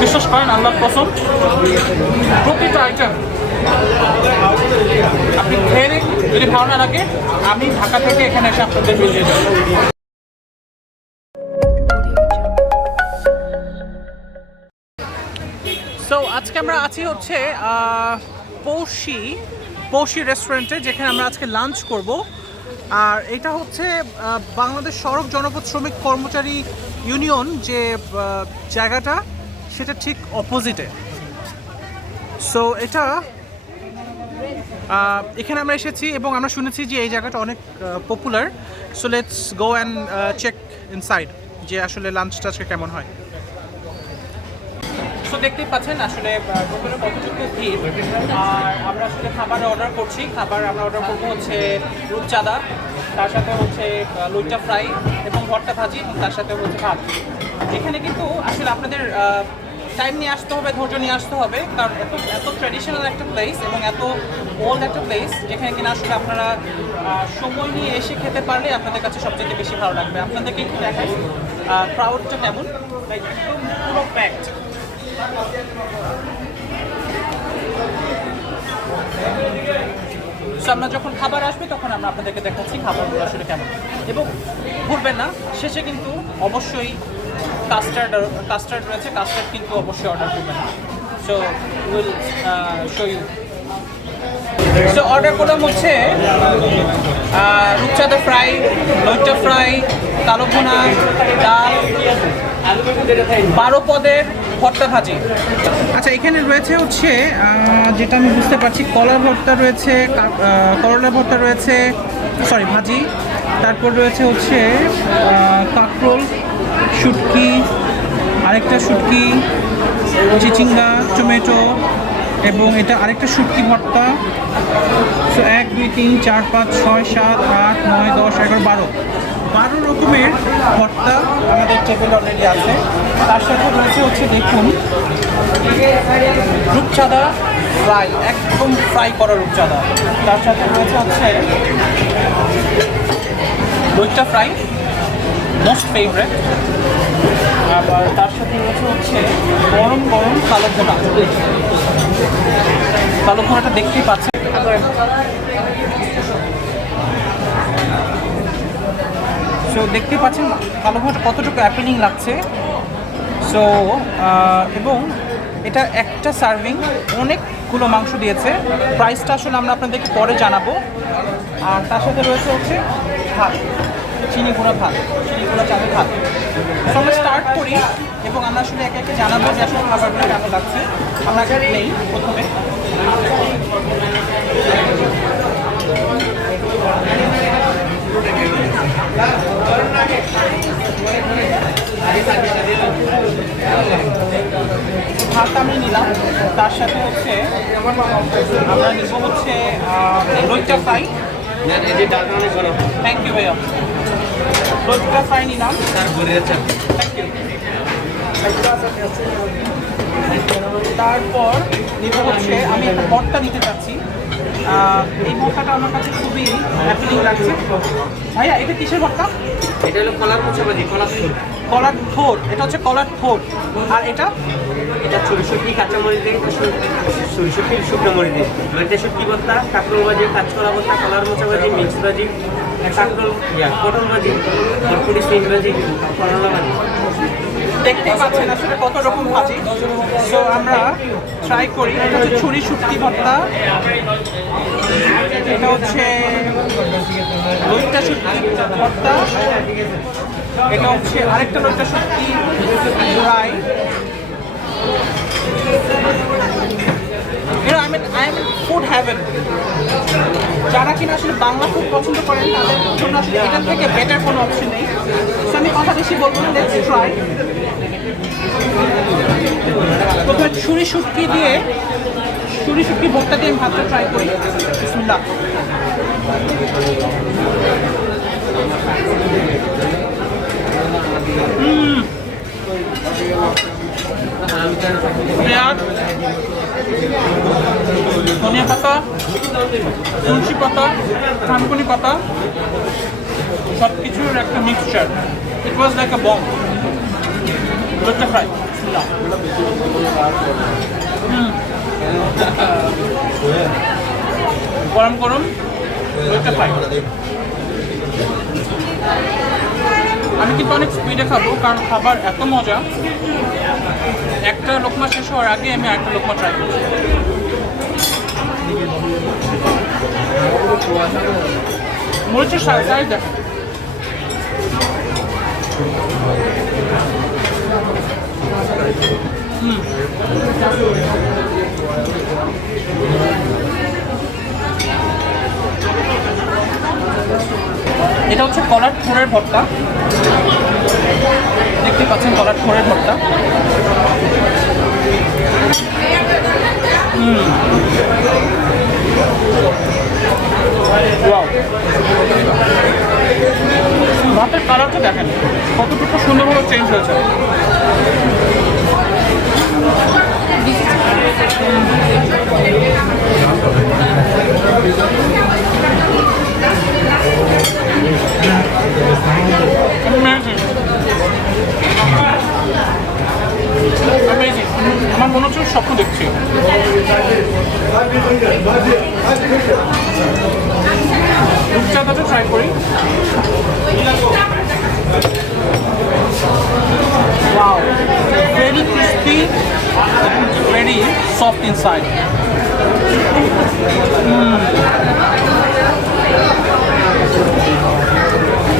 বিশ্বাস করেন আল্লাহর কসম, প্রতিটা আইটেম আপনি খেয়ে দেখুন, যদি ভালো না লাগে আমি ঢাকা থেকে এখানে এসে আপনাদের মিলিয়ে যাবো। সো আজকে আমরা আছি হচ্ছে পৌষি রেস্টুরেন্টে, যেখানে আমরা আজকে লাঞ্চ করব। আর এটা হচ্ছে বাংলাদেশ সড়ক জনপদ শ্রমিক কর্মচারী ইউনিয়ন যে জায়গাটা, সেটা ঠিক অপোজিটে। সো এটা এখানে আমরা এসেছি এবং আমরা শুনেছি যে এই জায়গাটা অনেক popular. So let's go and check inside যে আসলে লাঞ্চটা আজকে কেমন হয়। সো দেখতেই পাচ্ছেন আসলে দোকানে কতটুকু ভিড়। আর আমরা আসলে খাবার অর্ডার করছি। খাবার আমরা অর্ডার করবো হচ্ছে রূপচাঁদা, তার সাথে হচ্ছে লইটা ফ্রাই এবং ভর্তা ভাজি, তার সাথে হচ্ছে ভাত। এখানে কিন্তু আসলে আপনাদের টাইম নিয়ে আসতে হবে, ধৈর্য নিয়ে আসতে হবে, কারণ এত ট্র্যাডিশনাল একটা প্লেস এবং এত ওল্ড একটা প্লেস, যেখানে কিনা আসলে আপনারা সময় নিয়ে এসে খেতে পারলে আপনাদের কাছে সবচেয়ে বেশি ভালো লাগবে। আপনাদেরকে একটু দেখাই ক্রাউডটা কেমন, একদম পুরো প্যাকড। সো আমরা যখন খাবার আসবে তখন আমরা আপনাদেরকে দেখাচ্ছি খাবারগুলো আসলে কেমন। এবং ভুলবেন না, শেষে কিন্তু অবশ্যই কাস্টার্ড রয়েছে, কাস্টার্ড কিন্তু অবশ্যই অর্ডার করবেন। So will show you. So order করলাম হচ্ছে রূপচাঁদা ফ্রাই, লইটা ফ্রাই, কালো ভুনা, ডাল, 12 পদের ভর্তা ভাজি। আচ্ছা, এখানে রয়েছে হচ্ছে যেটা আমি বুঝতে পারছি, কলার ভর্তা রয়েছে, করলা ভর্তা রয়েছে, সরি ভাজি, তারপর রয়েছে হচ্ছে কাঁকরোল, শুটকি, আরেকটা শুটকি, চিচিঙ্গা, টমেটো, এবং এটা আরেকটা শুটকি ভর্তা। সো 1 2 3 4 5 6 7 8 9 10 11 12 রকমের ভর্তা আমাদের টেবিল অলরেডি আছে। তার সাথে রয়েছে হচ্ছে দেখুন রূপচাঁদা ফ্রাই, একদম ফ্রাই করা রূপচাঁদা। তার সাথে রয়েছে হচ্ছে লইটা ফ্রাই, মোস্ট ফেভারেট। আবার তার সাথে রয়েছে হচ্ছে গরম গরম কালো ভুনা। কালো ভুনাটা দেখতেই পাচ্ছেন। সো দেখতেই পাচ্ছেন কালো ভুনাটা কতটুকু অ্যাপিলিং লাগছে। সো এবং এটা একটা সার্ভিং অনেকগুলো মাংস দিয়েছে। প্রাইসটা আসলে আমরা আপনাদেরকে পরে জানাবো। আর তার সাথে রয়েছে হচ্ছে ভাত, চিনি গুঁড়া ভাত, চিনি গুঁড়া চালের ভাত। তো আমরা স্টার্ট করি এবং আমরা আসলে একে একে জানাবো যে আসলে খাবারগুলো কেমন লাগছে। আমরা নেই প্রথমে ভাত আমি নিলাম, তার সাথে হচ্ছে আমরা নিব হচ্ছে লইটা ফ্রাই। থ্যাংক ইউ ভাইয়া। লইটা ফ্রাই নিলাম, থ্যাংক ইউ। তারপর নিব হচ্ছে আমি একটা ভর্তা নিতে চাচ্ছি। এই ভর্তাটা আমার কাছে খুবই অ্যাপিলিং লাগছে। ভাইয়া এটা কিসের ভর্তা? এটা হলো কলার মোচাবাজি, কলার থোর। কলার থোর, এটা হচ্ছে কলার থোর। আর এটা এটা সরিষা কাঁচামরিচ দিয়ে, সরিষা শুকনো মরিচ দিয়ে। এটা শুটকি ভর্তা, কাঁকরোল ভাজি, কাঁচকলা ভর্তা, কলার মোচাবাজি, মিক্স ভাজি, কাঁকরোল পটল ভাজি, ভরপুরি সিম ভাজি, করলা ভাজি। দেখতে পাচ্ছেন আসলে কত রকম ভাজি। সো আমরা ট্রাই করি। এটা হচ্ছে ছুরি শুটকি ভর্তা, এটা হচ্ছে লইটা শুটকি ভর্তা, এটা হচ্ছে আরেকটা লইটা শুটকি fry. I am food haven. যারা কিনা আসলে বাংলা ফুড পছন্দ করেন তাদের জন্য আসলে এটার থেকে বেটার কোনো অপশন নেই। সো আমি কথা বেশি বলবো না, লেটস ট্রাই। প্রথমে ছুরি শুটকি ভর্তা দিয়ে আমি ভাতটা ট্রাই করি। বিসমিল্লাহ। পেঁয়াজ, ধনিয়া পাতা, তুলসী পাতা, থানকুনি পাতা, সব কিছুর একটা mixture. It was like a bomb. লুচটা ফ্রাই গরম গরম লুচটা ফ্রাই। আমি কিন্তু অনেক স্পিডে খাবো কারণ খাবার এত মজা, একটা লোকমা শেষ হওয়ার আগে আমি আরেকটা লোকমা ট্রাই করছি। মরিচের সাইজ দেখেন, এটা হচ্ছে কলার থোড়ের ভর্তা, দেখতে পাচ্ছেন কলার থোড়ের ভর্তা। ভাতের কালারটা দেখেন কতটুকু সুন্দরভাবে চেঞ্জ হয়েছে। আমার মনে হচ্ছে স্বপ্ন দেখছি। রূপচাঁদাটা ট্রাই করি। Wow, very crispy and very soft inside.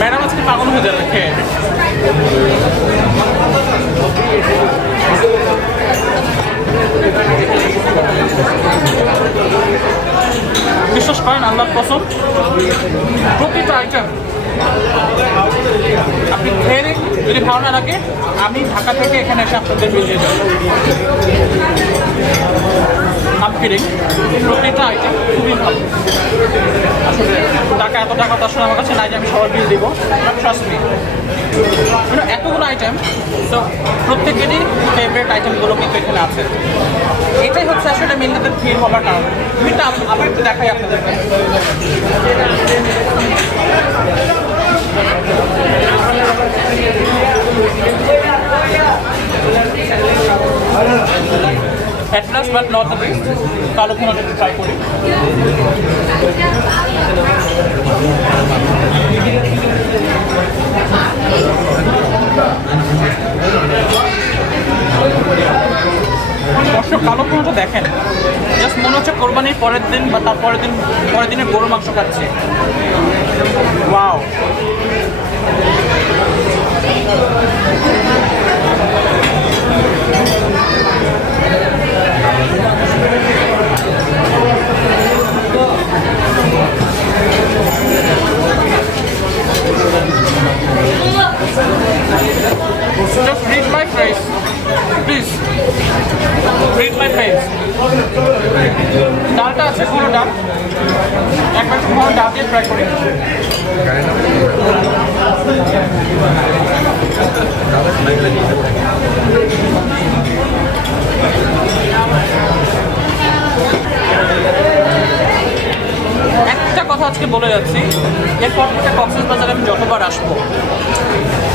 Madam আজকে পাগল হয়ে যাবে খেয়ে। বিশ্বাস করেন আল্লাহর কসম, প্রতিটা আইটেম আপনি খেয়ে যদি ভালো না লাগে, আমি ঢাকা থেকে এখানে এসে আপনাদের বুঝিয়ে দেবো। আপফিরিং প্রতিটা আইটেম খুবই ভালো। আসলে এত টাকা তো আসলে আমার কাছে নাই যে আমি সবার বিল দিব, ট্রাস্ট মি। এতগুলো আইটেম, তো প্রত্যেকেরই ফেভারিট আইটেমগুলো কিন্তু এখানে আছে। এটাই হচ্ছে আসলে মেনলিদের ভিড় হবার কারণ। ভিড়টা আবার একটু দেখাই আপনাদেরকে। At last but not the least, কালো ভুনাটা একটু ট্রাই করি। কালো ভুনাটা দেখেন, জাস্ট মনে হচ্ছে কোরবানির পরের দিন বা তার পরের দিনের গরু মাংস খাচ্ছে। Wow, just read my face, please. Read my face. ডালটা আছে পুরো ডাল, একবার পুরো ডাল দিয়ে ট্রাই করি। একটা কথা আজকে বলে যাচ্ছি, এরপর থেকে কক্সবাজারে আমি যতবার আসবো,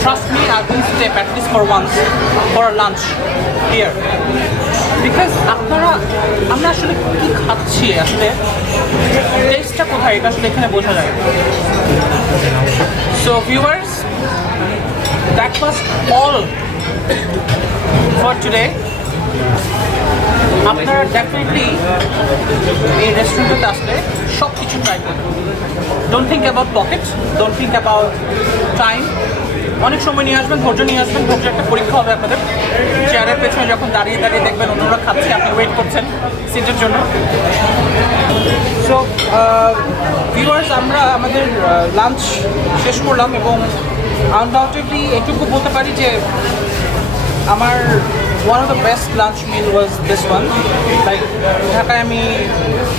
trust me, I will stay at least for once for a lunch here. Because আমরা আসলে কি খাচ্ছি, আসলে টেস্টটা কোথায়, এটা আসলে এখানে বোঝা যায়। So viewers, that was all for today. আপনারা ডেফিনেটলি এই রেস্টুরেন্টে আসলে সব কিছু ট্রাই করবেন। Don't think about Pockets, don't think about time. অনেক সময় নিয়ে আসবেন, ধৈর্য নিয়ে আসবেন। ধৈর্য একটা পরীক্ষা হবে আপনাদের। চেয়ারের পেছনে যখন দাঁড়িয়ে দেখবেন অন্যরা খাচ্ছে, আপনি ওয়েট করছেন সিটের জন্য। সো ভিউয়ার্স, আমরা আমাদের লাঞ্চ শেষ করলাম এবং আনডাউটেডলি এটুকু বলতে পারি যে আমার one of the best lunch meal was this one. Like ঢাকায় আমি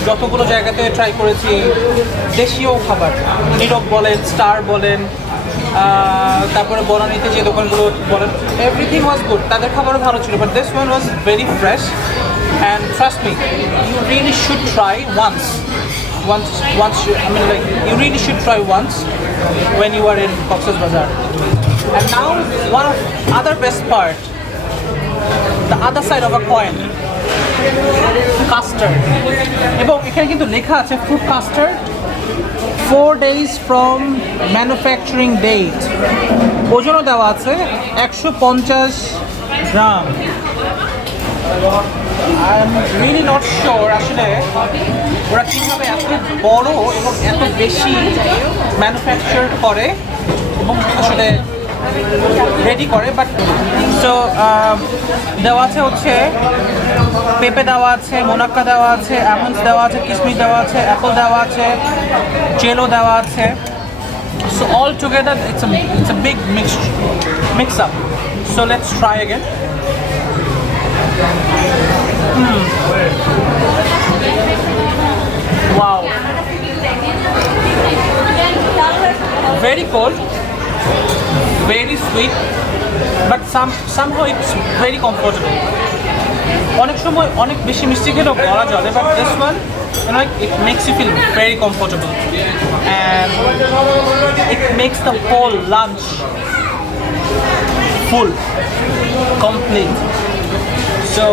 যতগুলো জায়গাতে ট্রাই করেছি দেশীয় খাবার, নীরব বলেন, স্টার বলেন, তারপরে বনানীতে যে দোকানগুলো বলেন, এভরিথিং ওয়াজ গুড, তাদের খাবারও ভালো ছিল, but this one was very fresh and trust me, you really should try once, I mean, like, you really should try once when you are in Cox's Bazar. And now, one of other best part the other side of a coin, custard. এবং এখানে কিন্তু লেখা আছে fruit custard 4 days from manufacturing date. ওজনও দেওয়া আছে 150 গ্রাম। I am really not sure আসলে ওরা কীভাবে এত বড় এবং এত বেশি ম্যানুফ্যাকচার করে এবং আসলে রেডি করে। বাট সো দেওয়া আছে হচ্ছে পেঁপে দেওয়া আছে, মোনাক্কা দেওয়া আছে, অ্যাপলস দেওয়া আছে, কিশমিশ দেওয়া আছে, অ্যাপল দেওয়া আছে, জেলো দেওয়া আছে। So all together it's a big mix up. So let's try again. Wow. Very cold, very sweet, but somehow it's very comfortable. অনেক সময় অনেক বেশি মিষ্টি খেলেও গলা জলে, but this one it makes you feel very comfortable and it makes the whole lunch full, complete. So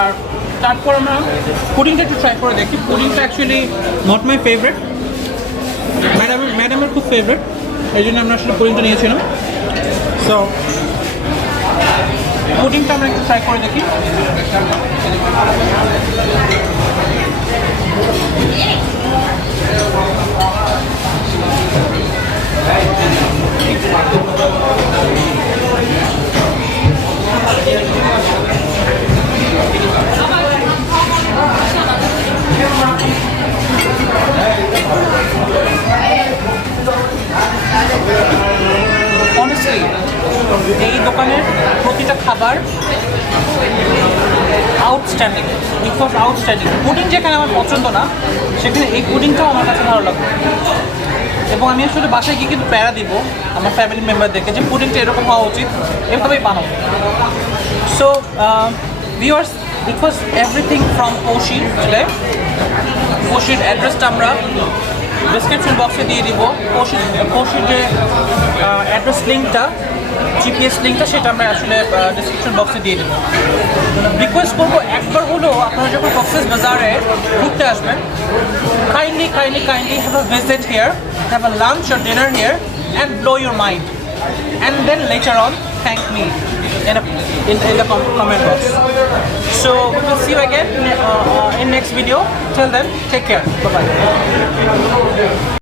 আর তারপর আমরা পুডিংটা একটু ট্রাই করে দেখি। পুডিংটা অ্যাকচুয়ালি নট মাই ফেভারিট, ম্যাডামের খুব ফেভারিট, এই জন্য আমরা আসলে পুডিংটা নিয়েছিলাম। সো পুডিংটা আমরা একটু ট্রাই করে দেখি। Honestly, এই দোকানের প্রতিটা খাবার আউটস্ট্যান্ডিং, বিকজ আউটস্ট্যান্ডিং। পুডিং যেখানে আমার পছন্দ না, সেখানে এই পুডিংটাও আমার কাছে ভালো লাগবে। এবং আমি আসলে বাসায় গিয়ে কিন্তু প্যারা দিব আমার ফ্যামিলি মেম্বারদেরকে যে পুডিংটা এরকম হওয়া উচিত, এভাবেই বানাবো। So viewers, it was everything from Poushi today. পৌশির অ্যাড্রেসটা আমরা ডিসক্রিপশন বক্সে দিয়ে দিব। পৌশির যে অ্যাড্রেস লিঙ্কটা, জিপিএস লিঙ্কটা, সেটা আমরা আসলে ডিসক্রিপশন বক্সে দিয়ে দেবো। রিকোয়েস্ট করবো একবার হলেও আপনারা যখন কক্সেস বাজারে ঘুরতে আসবেন, kindly have a visit here, have a lunch or dinner here and blow your mind, and then later on thank me in the comment box. So we will see you again in next video. Till then, take care. Bye bye.